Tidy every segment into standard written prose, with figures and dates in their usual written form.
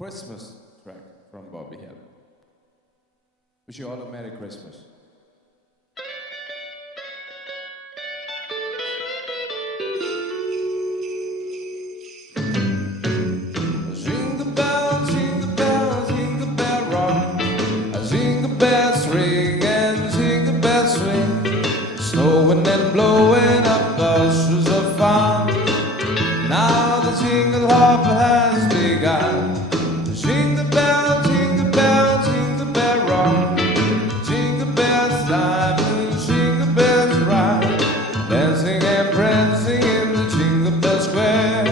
Christmas track from Bobby Hill. Wish you all a Merry Christmas. Jingle bell, jingle bell, jingle bell rock. Jingle bells ring and jingle bells swing. Snowing and blowing up bushels of fun. Now the jingle hop has begun. Jingle bell, jingle bell, jingle bell rock. Jingle bells chime and jingle bells ride. Dancing and prancing in the Jingle Bell Square.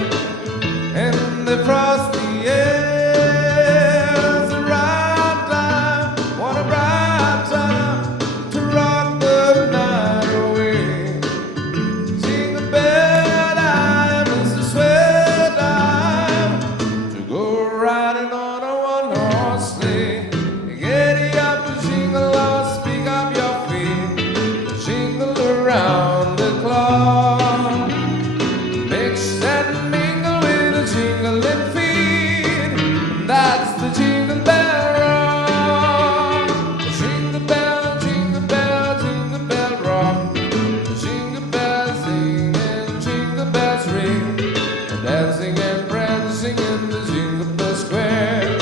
In the frosty air, it's the right time, what a bright time to rock the night away. Jingle bell time is the sweet time to go riding on a one-horse sleigh. Giddy up and jingle on, speak up your feet, jingle around the clock. Mix and mingle with a jingling feet. That's the Jingle Bell rock. Jingle bell, jingle bell, jingle bell rock. Jingle bells sing and jingle bells ring. Dancing and prancing in the Jingle Bell Square.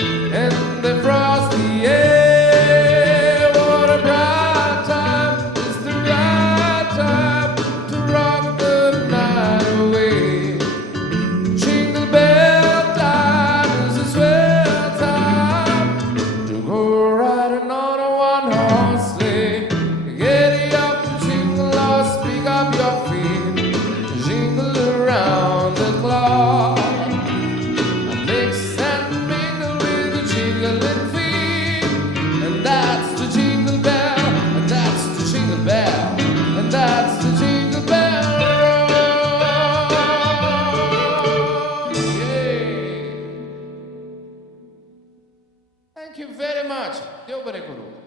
In the frosty air, what a bright time. It's the right time to rock the night away. Jingle bell time is a swell time to go riding on a one-horse sleigh. Giddy up and jingle or speak up your feet, jingle around the clock. Mix and mingle with the jingling feet, and that's the Jingle Bell, and that's the Jingle Bell, and that's the Jingle Bell rock. Yeah. Thank you very much. Deus abençoe.